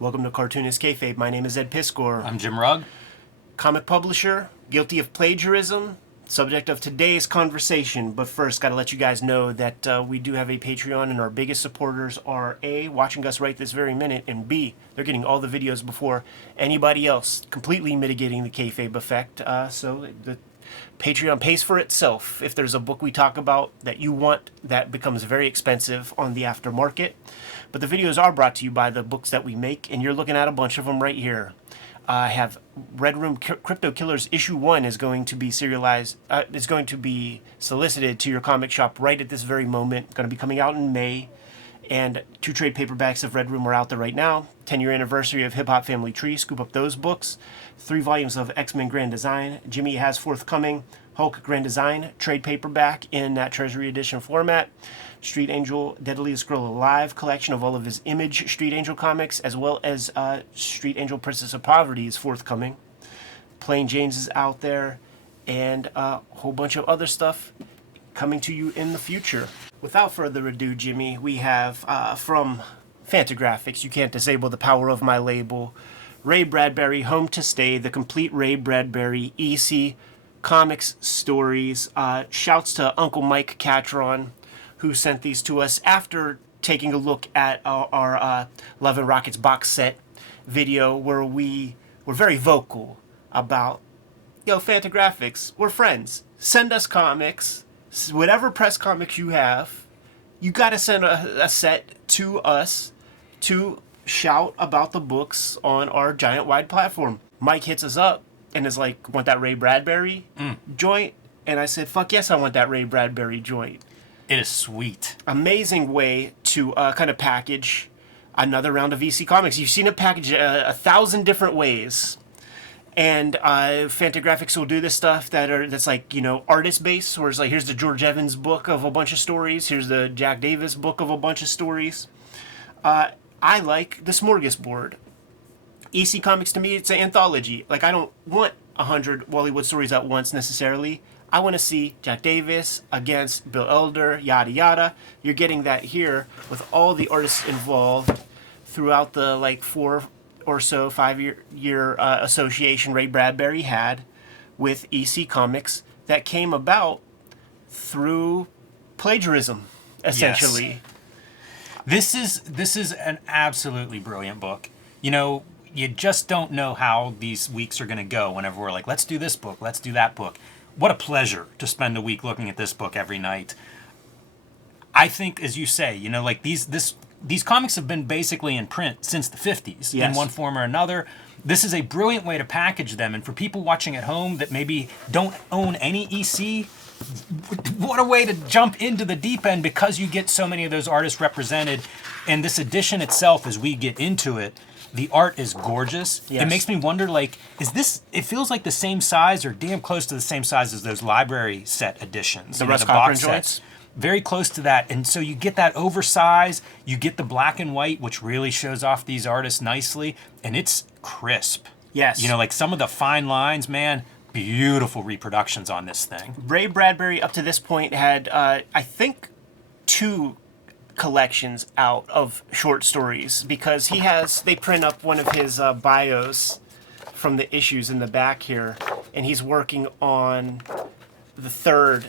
Welcome to Cartoonist Kayfabe. My name is Ed Piskor. I'm Jim Rugg. Comic publisher, guilty of plagiarism, subject of today's conversation. But first, got to let you guys know that we do have a Patreon, and our biggest supporters are A, watching us right this very minute, and B, they're getting all the videos before anybody else, completely mitigating the kayfabe effect. So the Patreon pays for itself. If there's a book we talk about that you want, that becomes very expensive on the aftermarket. But the videos are brought to you by the books that we make, and you're looking at a bunch of them right here. I have Red Room Crypto Killers issue 1 is going to be serialized, is going to be solicited to your comic shop right at this very moment. Going to be coming out in May. And 2 trade paperbacks of Red Room are out there right now. 10-year anniversary of Hip Hop Family Tree, scoop up those books. 3 volumes of X-Men Grand Design. Jimmy has forthcoming Hulk Grand Design trade paperback in that Treasury Edition format. Street Angel Deadliest Girl Alive collection of all of his Image Street Angel comics, as well as Street Angel Princess of Poverty is forthcoming. Plain Jane's is out there, and a whole bunch of other stuff coming to you in the future. Without further ado, Jimmy, we have from Fantagraphics, You Can't Disable the Power of My Label, Ray Bradbury, Home to Stay, the complete Ray Bradbury EC Comics stories. Shouts to Uncle Mike Catron, who sent these to us after taking a look at our Love and Rockets box set video, where we were very vocal about, Fantagraphics, we're friends. Send us comics. Whatever press comics you have, you got to send a set to us to shout about the books on our giant wide platform. Mike hits us up and is like, want that Ray Bradbury joint? And I said, fuck yes, I want that Ray Bradbury joint. It is sweet. Amazing way to kind of package another round of EC Comics. You've seen it packaged 1,000 different ways. And Fantagraphics will do this stuff that's like, artist based, where it's like, here's the George Evans book of a bunch of stories. Here's the Jack Davis book of a bunch of stories. I like the smorgasbord. EC Comics, to me, it's an anthology. Like, I don't want 100 Wally Wood stories at once necessarily. I want to see Jack Davis against Bill Elder, yada yada. You're getting that here with all the artists involved throughout the 4 or so 5-year association Ray Bradbury had with EC Comics that came about through plagiarism, essentially. Yes. This is an absolutely brilliant book. You just don't know how these weeks are going to go whenever we're like, let's do this book, let's do that book. What a pleasure to spend a week looking at this book every night. I think, as you say, these comics have been basically in print since the 50s, in one form or another. This is a brilliant way to package them. And for people watching at home that maybe don't own any EC, what a way to jump into the deep end, because you get so many of those artists represented. And this edition itself, as we get into it, the art is gorgeous. Yes. It makes me wonder, it feels like the same size or damn close to the same size as those library set editions. The Russ Cochran joints? Very close to that. And so you get that oversized, you get the black and white, which really shows off these artists nicely, and it's crisp. Yes. Some of the fine lines, man, beautiful reproductions on this thing. Ray Bradbury, up to this point, had, I think, 2 collections out of short stories, because they print up one of his bios from the issues in the back here, and he's working on the 3rd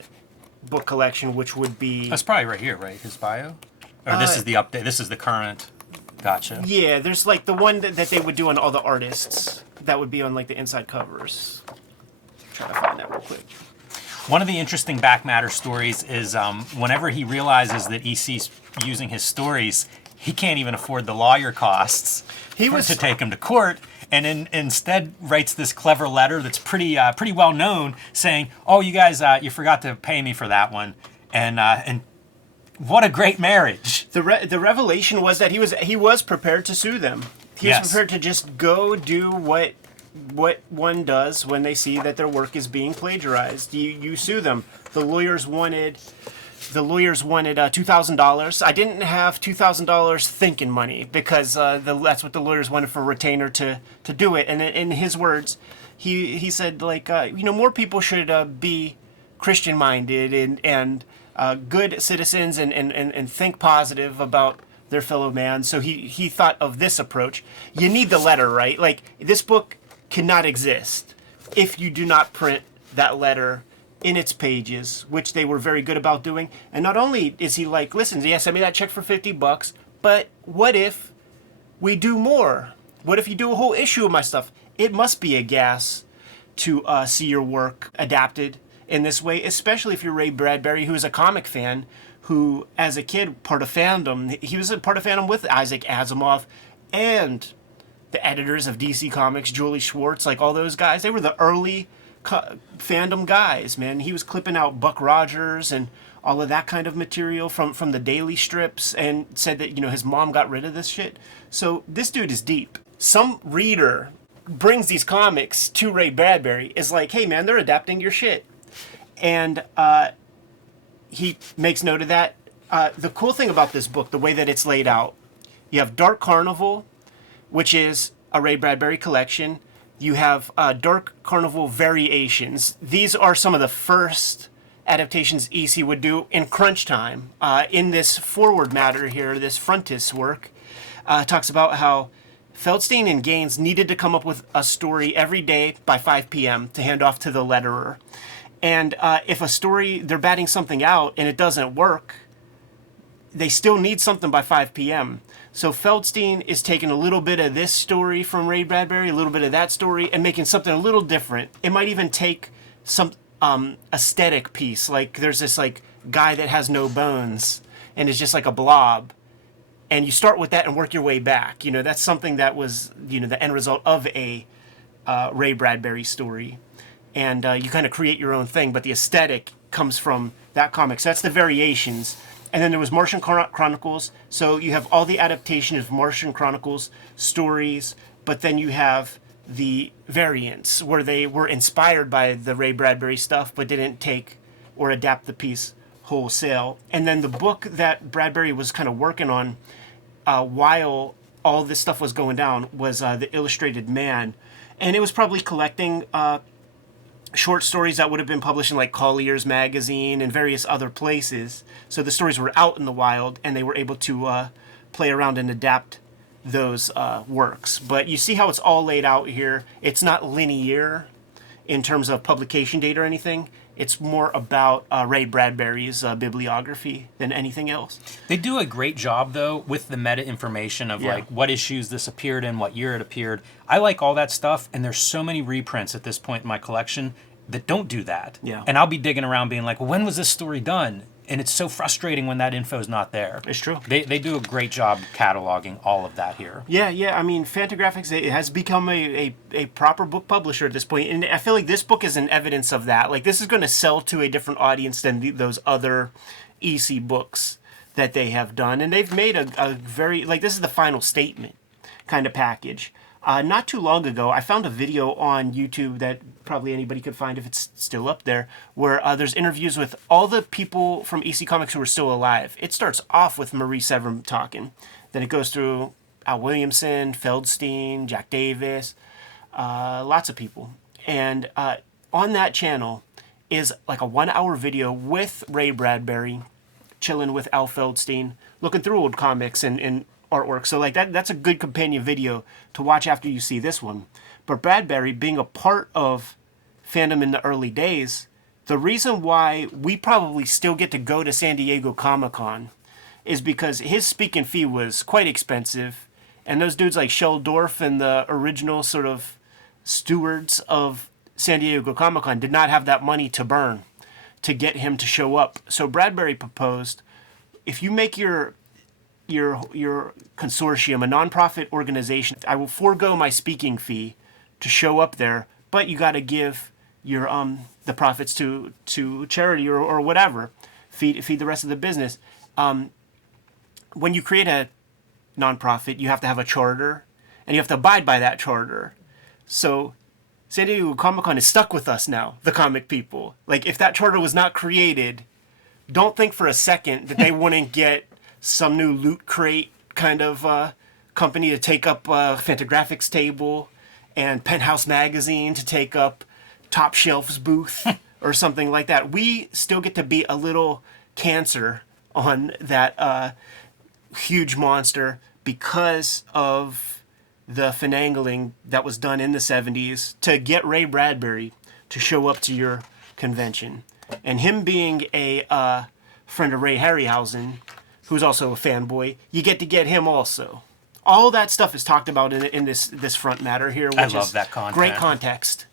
book collection, which would be... That's probably right here, right? His bio? Or this is the update, this is the current... Gotcha. Yeah, there's the one that they would do on all the artists, that would be on the inside covers. Try to find that real quick. One of the interesting back matter stories is whenever he realizes that EC's using his stories, he can't even afford the lawyer costs to take him to court, and instead writes this clever letter that's pretty well known, saying, "Oh, you guys, you forgot to pay me for that one," and what a great marriage. The revelation was that he was prepared to sue them. He was prepared to just go do what one does when they see that their work is being plagiarized. You sue them. The lawyers wanted $2,000. I didn't have $2,000 thinking money, because that's what the lawyers wanted for retainer to do it. And in his words, he said more people should be Christian minded and good citizens and think positive about their fellow man. So he thought of this approach. You need the letter, right? Like, this book cannot exist if you do not print that letter in its pages, which they were very good about doing. And not only is he like, listen, yeah, send me that check for $50, but what if we do more? What if you do a whole issue of my stuff? It must be a gas to see your work adapted in this way, especially if you're Ray Bradbury, who is a comic fan, who, as a kid, part of fandom, he was a part of fandom with Isaac Asimov and the editors of DC Comics, Julie Schwartz, like all those guys. They were the early fandom guys, man. He was clipping out Buck Rogers and all of that kind of material from the daily strips, and said that, you know, his mom got rid of this shit. So this dude is deep. Some reader brings these comics to Ray Bradbury, is like, hey man, they're adapting your shit. And he makes note of that. The cool thing about this book, the way that it's laid out, you have Dark Carnival, which is a Ray Bradbury collection. You have Dark Carnival Variations. These are some of the first adaptations EC would do in crunch time. In this forward matter here, this frontis work, talks about how Feldstein and Gaines needed to come up with a story every day by 5 p.m. to hand off to the letterer. And if a story, they're batting something out and it doesn't work, they still need something by 5 p.m. So Feldstein is taking a little bit of this story from Ray Bradbury, a little bit of that story, and making something a little different. It might even take some aesthetic piece. Like, there's this like guy that has no bones and is just like a blob. And you start with that and work your way back. You know, that's something that was, you know, the end result of a Ray Bradbury story. And you kind of create your own thing, but the aesthetic comes from that comic. So that's the variations. And then there was Martian Chronicles. So you have all the adaptation of Martian Chronicles stories, but then you have the variants where they were inspired by the Ray Bradbury stuff, but didn't take or adapt the piece wholesale. And then the book that Bradbury was kind of working on while all this stuff was going down was The Illustrated Man. And it was probably collecting short stories that would have been published in like Collier's magazine and various other places. So the stories were out in the wild, and they were able to play around and adapt those works. But you see how it's all laid out here. It's not linear in terms of publication date or anything. It's more about Ray Bradbury's bibliography than anything else. They do a great job, though, with the meta information of like what issues this appeared in, what year it appeared. I like all that stuff, and there's so many reprints at this point in my collection that don't do that. Yeah. And I'll be digging around being like, well, when was this story done? And it's so frustrating when that info is not there. It's true. They do a great job cataloging all of that here. Yeah. I mean, Fantagraphics, it has become a proper book publisher at this point. And I feel like this book is an evidence of that. Like, this is going to sell to a different audience than those other EC books that they have done. And they've made a very, like, this is the final statement kind of package. Not too long ago, I found a video on YouTube that probably anybody could find if it's still up there, where there's interviews with all the people from EC Comics who are still alive. It starts off with Marie Severin talking. Then it goes through Al Williamson, Feldstein, Jack Davis, lots of people. And on that channel is like a 1-hour video with Ray Bradbury, chilling with Al Feldstein, looking through old comics and artwork. So like that's a good companion video to watch after you see this one. But Bradbury, being a part of fandom in the early days, the reason why we probably still get to go to San Diego Comic-Con is because his speaking fee was quite expensive, and those dudes like Shel Dorf and the original sort of stewards of San Diego Comic-Con did not have that money to burn to get him to show up. So Bradbury proposed, if you make your consortium a nonprofit organization, I will forego my speaking fee to show up there, but you got to give your the profits to charity or whatever, feed the rest of the business. When you create a nonprofit, you have to have a charter, and you have to abide by that charter. So San Diego Comic-Con is stuck with us now, the comic people. Like, if that charter was not created, don't think for a second that they wouldn't get some new Loot Crate kind of company to take up Fantagraphics table, and Penthouse Magazine to take up Top Shelf's booth or something like that. We still get to be a little cancer on that huge monster because of the finagling that was done in the 70s to get Ray Bradbury to show up to your convention. And him being a friend of Ray Harryhausen, who's also a fanboy, you get to get him also. All that stuff is talked about in this front matter here. Which I love that content. Great context.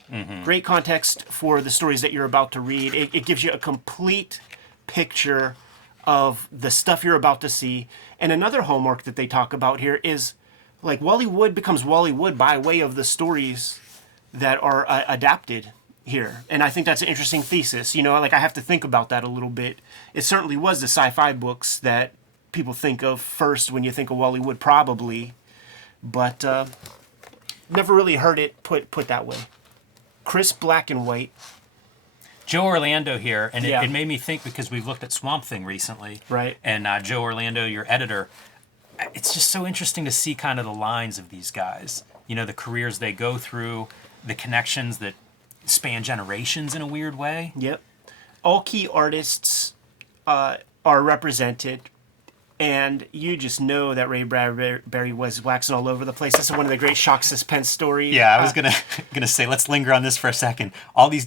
Great context for the stories that you're about to read. It gives you a complete picture of the stuff you're about to see. And another hallmark that they talk about here is like Wally Wood becomes Wally Wood by way of the stories that are adapted here. And I think that's an interesting thesis. You know, like I have to think about that a little bit. It certainly was the sci-fi books that people think of first when you think of Wally Wood, probably. But never really heard it put that way. Crisp black and white. Joe Orlando here, and Yeah. it made me think because we've looked at Swamp Thing recently. Right. And Joe Orlando, your editor, it's just so interesting to see kind of the lines of these guys. You know, the careers they go through, the connections that span generations in a weird way. Yep. All key artists are represented, and you just know that Ray Bradbury was waxing all over the place. This is one of the great shock suspense stories. Yeah, I was gonna say, let's linger on this for a second. All these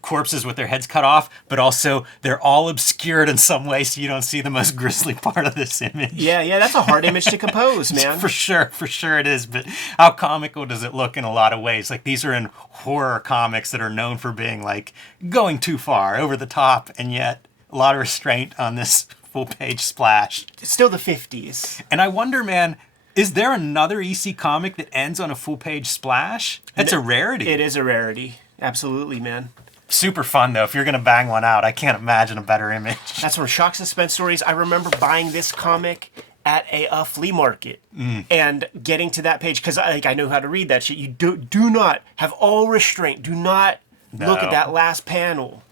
corpses with their heads cut off, but also they're all obscured in some way, so you don't see the most grisly part of this image. Yeah, that's a hard image to compose, man. For sure it is. But how comical does it look in a lot of ways? Like these are in horror comics that are known for being like going too far, over the top, and yet a lot of restraint on this full page splash. It's still the 50s. And I wonder, man, is there another EC comic that ends on a full page splash? That's a rarity. It is a rarity. Absolutely, man. Super fun though. If you're gonna bang one out, I can't imagine a better image. That's from Shock Suspense Stories. I remember buying this comic at a flea market and getting to that page because I know how to read that shit. You do not have all restraint. Do not look at that last panel.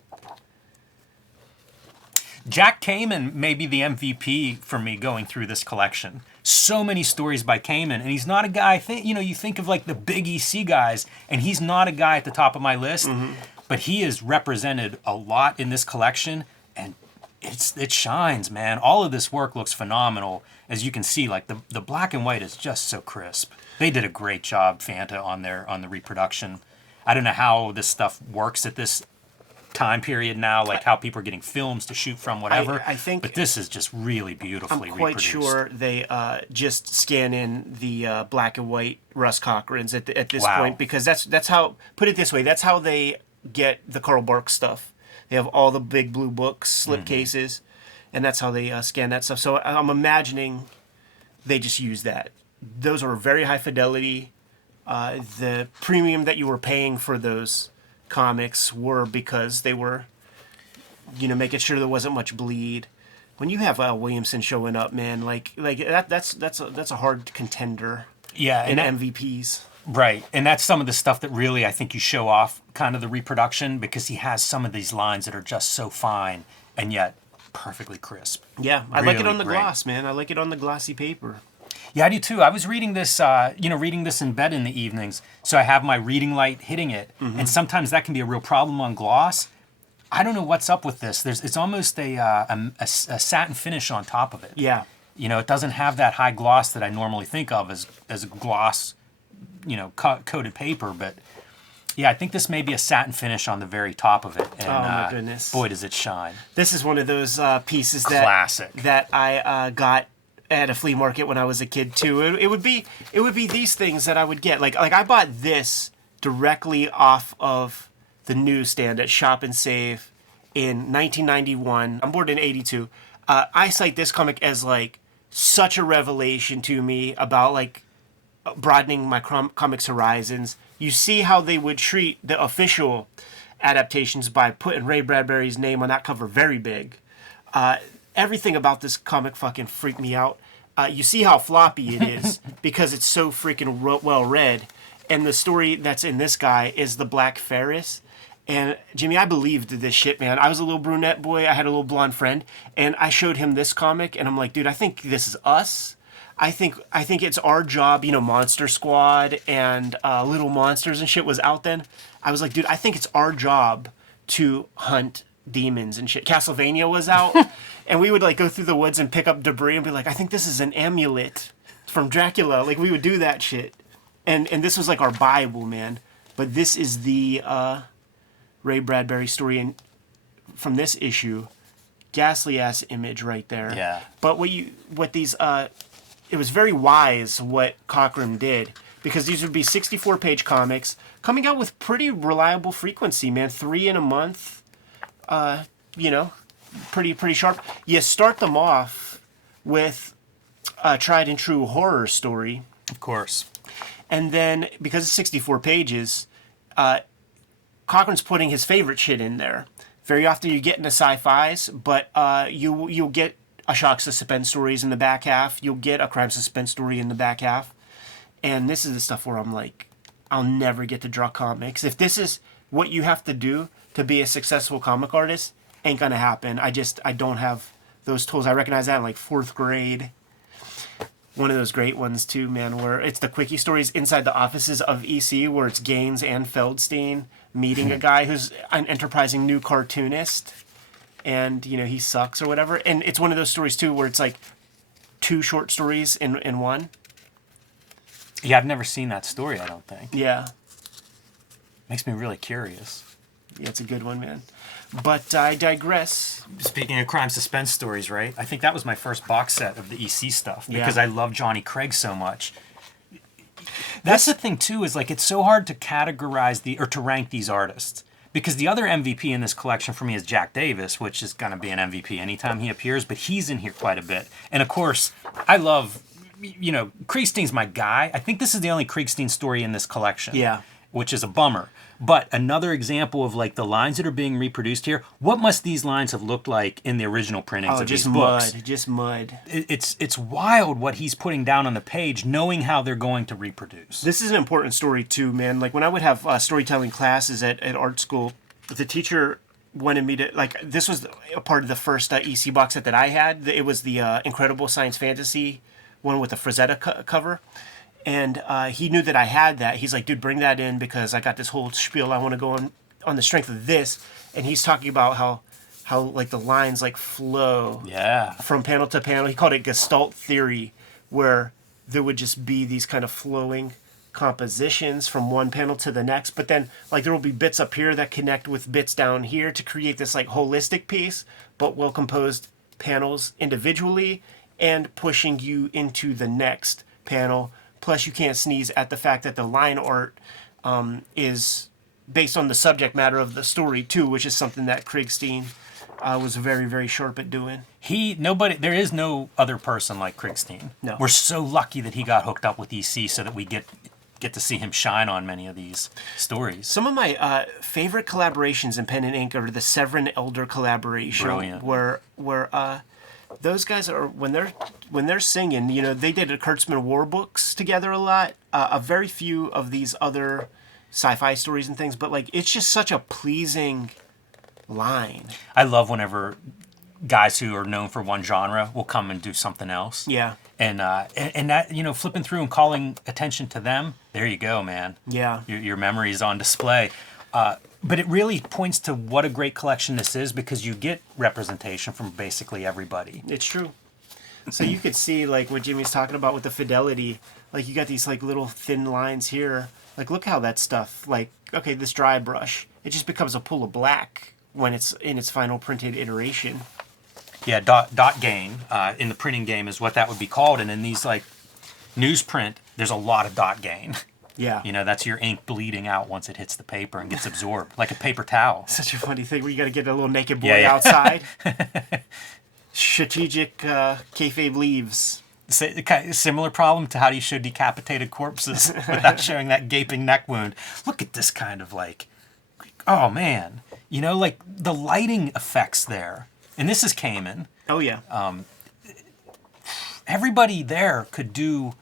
Jack Kamen may be the MVP for me going through this collection. So many stories by Kamen, and he's not a guy. You think of like the big EC guys, and he's not a guy at the top of my list. But he is represented a lot in this collection, and it shines, man. All of this work looks phenomenal. As you can see, like the black and white is just so crisp. They did a great job, Fanta, on the reproduction. I don't know how this stuff works at this time period now, like how people are getting films to shoot from, whatever. I think, but this is just really beautifully I'm quite reproduced. sure they just scan in the black and white Russ Cochrans at this Wow. point, because that's how. Put it this way, that's how they get the Carl Barks stuff. They have all the big blue books, slipcases, and that's how they scan that stuff. So I'm imagining they just use that. Those are very high fidelity. The premium that you were paying for those comics were because they were, making sure there wasn't much bleed. When you have Williamson showing up, man, like that's a hard contender. Yeah, in and MVPs. Right, and that's some of the stuff that really I think you show off kind of the reproduction, because he has some of these lines that are just so fine and yet perfectly crisp. Yeah, I like it Really on the great. gloss, man. I like it on the glossy paper. Yeah, I do too. I was reading this, reading this in bed in the evenings, so I have my reading light hitting it, and sometimes that can be a real problem on gloss. I don't know what's up with this. It's almost a satin finish on top of it. Yeah. It doesn't have that high gloss that I normally think of as gloss, coated paper, but yeah, I think this may be a satin finish on the very top of it. And, Oh, my goodness. Boy, does it shine. This is one of those pieces Classic. that I got at a flea market when I was a kid too. It would be these things that I would get. Like I bought this directly off of the newsstand at Shop and Save in 1991. I'm born in 82. I cite this comic as like such a revelation to me about like broadening my comics horizons. You see how they would treat the official adaptations by putting Ray Bradbury's name on that cover very big. Everything about this comic fucking freaked me out. You see how floppy it is because it's so freaking well read. And the story that's in this guy is the Black Ferris. And Jimmy, I believed this shit, man. I was a little brunette boy. I had a little blonde friend, and I showed him this comic, and I'm like, dude, I think this is us. I think it's our job. Monster Squad and Little Monsters and shit was out then. I was like, dude, I think it's our job to hunt demons and shit. Castlevania was out, and we would like go through the woods and pick up debris and be like, I think this is an amulet from Dracula. Like we would do that shit, and this was like our Bible, man. But this is the Ray Bradbury story, and from this issue, ghastly ass image right there. Yeah. But it was very wise what Cochran did, because these would be 64-page comics coming out with pretty reliable frequency, man. 3 in a month. Pretty sharp. You start them off with a tried and true horror story. Of course. And then, because it's 64 pages, Cochran's putting his favorite shit in there. Very often you get into sci-fis, but you'll get a shock suspense stories in the back half. You'll get a crime suspense story in the back half. And this is the stuff where I'm like, I'll never get to draw comics. If this is what you have to do to be a successful comic artist, ain't gonna happen. I don't have those tools. I recognize that in like 4th grade. One of those great ones too, man, where it's the quickie stories inside the offices of EC, where it's Gaines and Feldstein meeting a guy who's an enterprising new cartoonist, and he sucks or whatever. And it's one of those stories too where it's like 2 short stories in one. Yeah, I've never seen that story, I don't think. Yeah. Makes me really curious. Yeah, it's a good one, man. But I digress. Speaking of crime suspense stories, right? I think that was my first box set of the EC stuff because I love Johnny Craig so much. That's the thing too, is like it's so hard to categorize or to rank these artists, because the other MVP in this collection for me is Jack Davis, which is going to be an MVP anytime he appears, but he's in here quite a bit. And of course, I love, Kriegstein's my guy. I think this is the only Kriegstein story in this collection. Yeah. Which is a bummer. But another example of like the lines that are being reproduced here, what must these lines have looked like in the original printings of these books? Just mud. It's wild what he's putting down on the page, knowing how they're going to reproduce. This is an important story too, man. Like when I would have storytelling classes at art school, the teacher wanted me to, like, this was a part of the first EC box set that I had. It was the Incredible Science Fantasy one with the Frazetta cover. And he knew that I had that. He's like, dude, bring that in because I got this whole spiel. I want to go on the strength of this. And he's talking about how like the lines like flow from panel to panel. He called it Gestalt theory, where there would just be these kind of flowing compositions from one panel to the next. But then like there will be bits up here that connect with bits down here to create this like holistic piece, but well composed panels individually and pushing you into the next panel. Plus, you can't sneeze at the fact that the line art is based on the subject matter of the story too, which is something that Kriegstein was very, very sharp at doing. There is no other person like Kriegstein. No. We're so lucky that he got hooked up with EC so that we get to see him shine on many of these stories. Some of my favorite collaborations in pen and ink are the Severin Elder collaboration. Brilliant. Where those guys are when they're singing, they did a Kurtzman War books together a lot. A very few of these other sci-fi stories and things, but like it's just such a pleasing line. I love whenever guys who are known for one genre will come and do something else. Yeah. And that, flipping through and calling attention to them, there you go, man. Yeah. Your memory is on display. But it really points to what a great collection this is, because you get representation from basically everybody. It's true. So you could see like what Jimmy's talking about with the fidelity. Like you got these like little thin lines here. Like look how that stuff, like, okay, this dry brush, it just becomes a pool of black when it's in its final printed iteration. Yeah, dot gain in the printing game is what that would be called. And in these like newsprint, there's a lot of dot gain. Yeah. That's your ink bleeding out once it hits the paper and gets absorbed, like a paper towel. Such a funny thing where you got to get a little naked boy outside. Strategic kayfabe leaves. Similar problem to how do you show decapitated corpses without showing that gaping neck wound. Look at this kind of like, oh man, like the lighting effects there. And this is Kamen. Oh yeah. Everybody there could do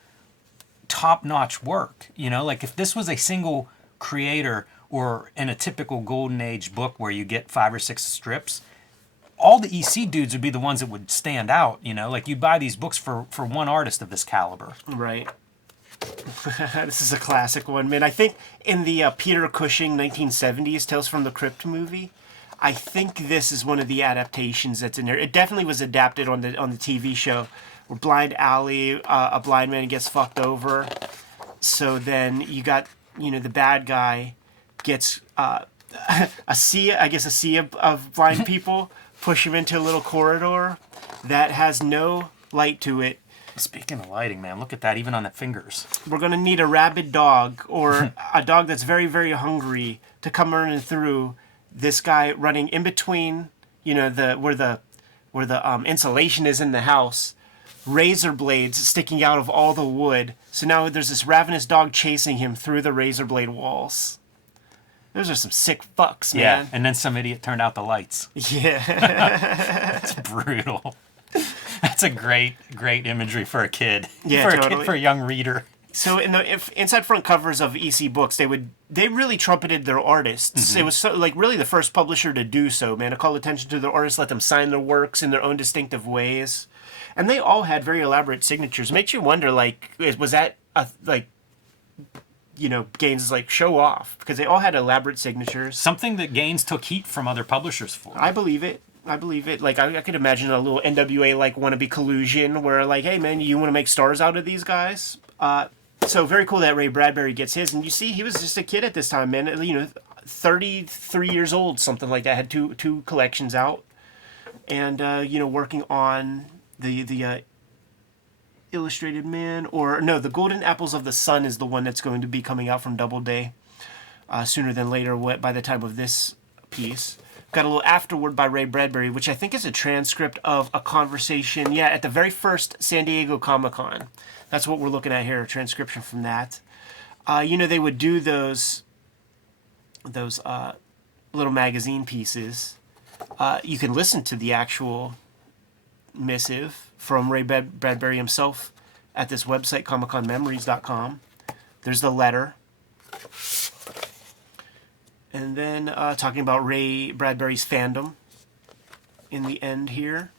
top-notch work. Like if this was a single creator or in a typical golden age book where you get 5 or 6 strips, all the EC dudes would be the ones that would stand out. Like you buy these books for one artist of this caliber. Right. This is a classic one, man. I think in the Peter Cushing 1970s Tales from the Crypt movie, I think this is one of the adaptations that's in there. It definitely was adapted on the TV show, where Blind Alley, a blind man gets fucked over. So then you got, the bad guy gets a sea of blind people, push him into a little corridor that has no light to it. Speaking of lighting, man, look at that, even on the fingers. We're going to need a rabid dog or a dog that's very, very hungry to come running through this guy running in between, where the insulation is in the house, razor blades sticking out of all the wood. So now there's this ravenous dog chasing him through the razor blade walls. Those are some sick fucks, man. Yeah, and then some idiot turned out the lights. Yeah. It's brutal. That's a great imagery for a kid. Yeah, totally. For a young reader. So in the inside front covers of EC books, they really trumpeted their artists. Mm-hmm. It was really the first publisher to do so, man, to call attention to their artists, let them sign their works in their own distinctive ways. And they all had very elaborate signatures. Makes you wonder, was that Gaines' show off? Because they all had elaborate signatures. Something that Gaines took heat from other publishers for. I believe it. I could imagine a little NWA wannabe collusion where hey man, you want to make stars out of these guys? So very cool that Ray Bradbury gets his, and you see he was just a kid at this time, man. 33 years old, something like that. Had two collections out, and working on the Illustrated Man, or no, the Golden Apples of the Sun is the one that's going to be coming out from Doubleday sooner than later. By the time of this piece. Got a little afterword by Ray Bradbury, which I think is a transcript of a conversation, at the very first San Diego Comic-Con. That's what we're looking at here, a transcription from that. They would do those little magazine pieces. You can listen to the actual missive from Ray Bradbury himself at this website, comicconmemories.com. There's the letter. And then talking about Ray Bradbury's fandom in the end here.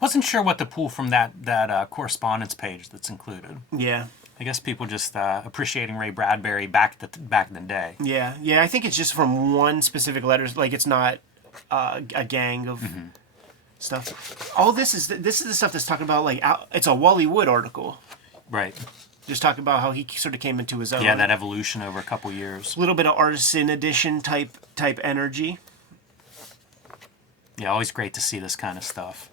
Wasn't sure what to pull from that correspondence page that's included. Yeah. I guess people just appreciating Ray Bradbury back in the day. Yeah. I think it's just from one specific letter. It's not a gang of stuff. All this is the stuff that's talking about it's a Wally Wood article. Right. Just talking about how he sort of came into his own. Yeah, that evolution over a couple years. A little bit of artisan edition type energy. Yeah, always great to see this kind of stuff.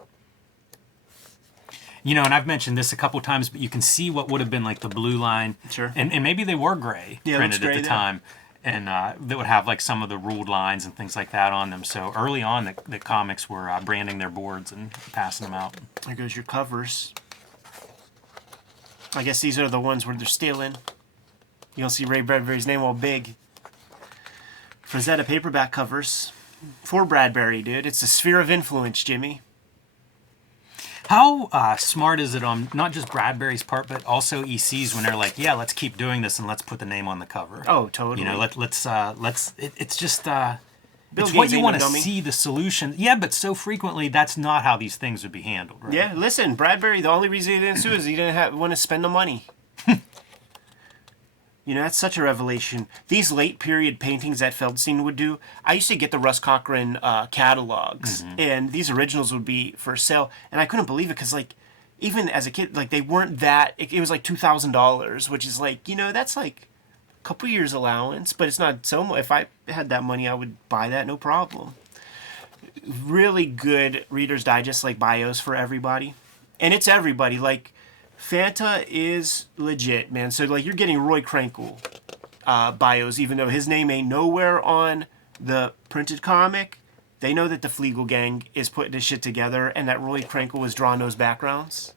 And I've mentioned this a couple times, but you can see what would have been the blue line. Sure. And maybe they were gray printed at the time. And that would have some of the ruled lines and things like that on them. So early on, the comics were branding their boards and passing them out. There goes your covers. I guess these are the ones where they're stealing. You'll see Ray Bradbury's name all big. Frazetta paperback covers. For Bradbury, dude. It's a sphere of influence, Jimmy. How smart is it on not just Bradbury's part, but also EC's when they're let's keep doing this and let's put the name on the cover. Oh, totally. It's just... Bill it's Gates what you ain't want no to dummy. see the solution. Yeah, but so frequently that's not how these things would be handled, right? Yeah, listen, Bradbury, the only reason he didn't sue is he didn't want to spend the money. That's such a revelation. These late period paintings that Feldstein would do, I used to get the Russ Cochran catalogs, and these originals would be for sale, and I couldn't believe it because, even as a kid, they weren't that, it was $2,000, which is that's couple years allowance, but it's not so much. If I had that money, I would buy that, no problem. Really good Reader's Digest bios for everybody, and it's everybody. Fanta is legit, man. So you're getting Roy Krenkel bios, even though his name ain't nowhere on the printed comic. They know that the Flegel gang is putting this shit together, and that Roy Krenkel was drawing those backgrounds.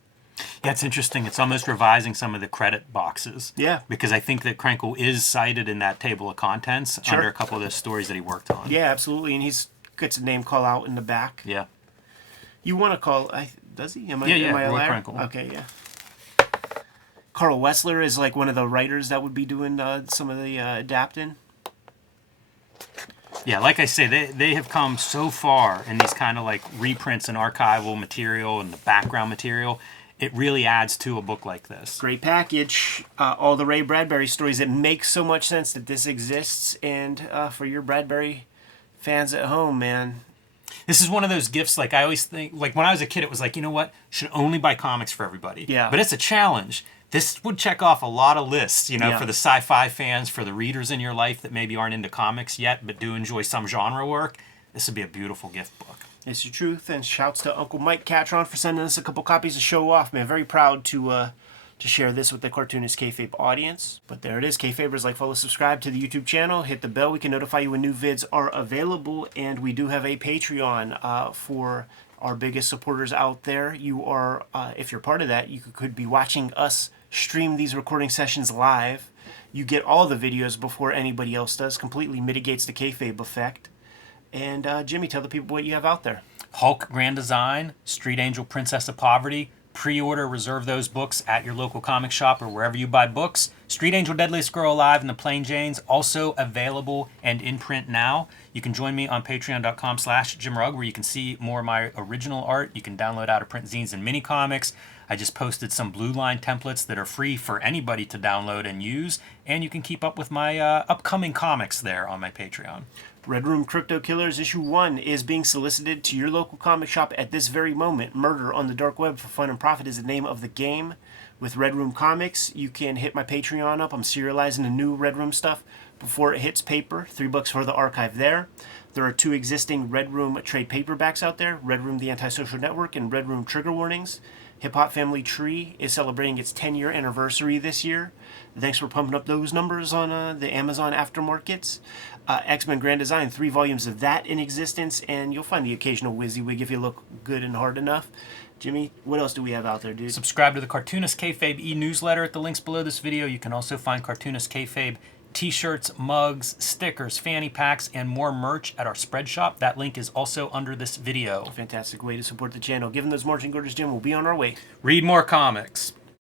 Yeah, it's interesting. It's almost revising some of the credit boxes. Yeah. Because I think that Krenkel is cited in that table of contents Sure. under a couple of the stories that he worked on. Yeah, absolutely. And he's gets a name call out in the back. Yeah. You want to call... does he? Am I Roy allowed? Krenkel. Okay, yeah. Carl Wessler is one of the writers that would be doing some of the adapting. Yeah, like I say, they have come so far in these kind of reprints and archival material and the background material. it really adds to a book like this. Great package. All the Ray Bradbury stories. It makes so much sense that this exists. And for your Bradbury fans at home, man. This is one of those gifts, like I always think, like when I was a kid, it was like, you know what? Should only buy comics for everybody. Yeah. But it's a challenge. This would check off a lot of lists, you know, Yeah. for the sci-fi fans, for the readers in your life that maybe aren't into comics yet, but do enjoy some genre work. This would be a beautiful gift book. It's the truth. And shouts to Uncle Mike Catron for sending us a couple copies to show off, man. Very proud to share this with the Cartoonist Kayfabe audience. But there it is. Kayfabers, like, follow, subscribe to the YouTube channel. Hit the bell. We can notify you when new vids are available. And we do have a Patreon for our biggest supporters out there. You are, if you're part of that, you could be watching us stream these recording sessions live. You get all the videos before anybody else does. Completely mitigates the kayfabe effect. And Jimmy, tell the people what you have out there. Hulk Grand Design, Street Angel Princess of Poverty. Pre-order, reserve those books at your local comic shop or wherever you buy books. Street Angel Deadliest Girl Alive and the Plain Janes, also available and in print now. You can join me on patreon.com/JimRugg, where you can see more of my original art. You can download out-of-print zines and mini comics. I just posted some Blue Line templates that are free for anybody to download and use. And you can keep up with my upcoming comics there on my Patreon. Red Room Crypto Killers issue 1 is being solicited to your local comic shop at this very moment. Murder on the Dark Web for Fun and Profit is the name of the game. With Red Room Comics, you can hit my Patreon up. I'm serializing the new Red Room stuff before it hits paper. $3 for the archive there. There are 2 existing Red Room trade paperbacks out there. Red Room The Antisocial Network and Red Room Trigger Warnings. Hip Hop Family Tree is celebrating its 10-year anniversary this year. Thanks for pumping up those numbers on the Amazon aftermarkets. X-Men Grand Design, 3 volumes of that in existence, and you'll find the occasional WYSIWYG if you look good and hard enough. Jimmy, what else do we have out there, dude? Subscribe to the Cartoonist Kayfabe e-newsletter at the links below this video. You can also find Cartoonist Kayfabe t-shirts, mugs, stickers, fanny packs, and more merch at our spread shop. That link is also under this video. Fantastic way to support the channel. Given those marching orders, Jim, we'll be on our way. Read more comics.